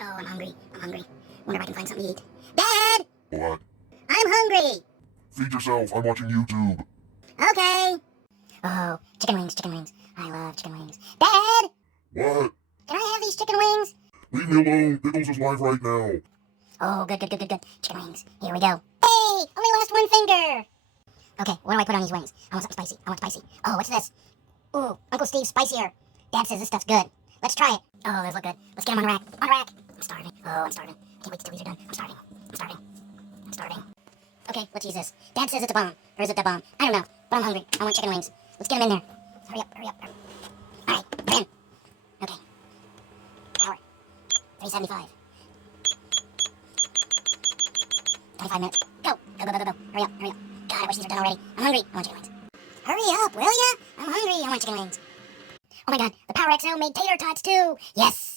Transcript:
Oh, I'm hungry. I'm hungry. Wonder if I can find something to eat. Dad! What? I'm hungry! Feed yourself. I'm watching YouTube. Okay. Oh, chicken wings, chicken wings. I love chicken wings. Dad! What? Can I have these chicken wings? Leave me alone. Pickles is live right now. Oh, good. Chicken wings. Here we go. Hey! Only lost one finger! Okay, what do I put on these wings? I want something spicy. I want spicy. Oh, what's this? Ooh, Uncle Steve's spicier. Dad says this stuff's good. Let's try it. Oh, those look good. Let's get them on the rack. On the rack. I'm starving. Oh, I'm starving. Can't wait till these are done. I'm starving. Okay, let's use this. Dad says it's a bomb. Or is it the bomb? I don't know. But I'm hungry. I want chicken wings. Let's get them in there. Hurry up. Alright, they're in. Okay. Power. 375. 25 minutes. Go. Hurry up. God, I wish these were done already. I'm hungry. I want chicken wings. Hurry up, will ya? I'm hungry. I want chicken wings. Oh my god, the Power XL made tater tots too. Yes.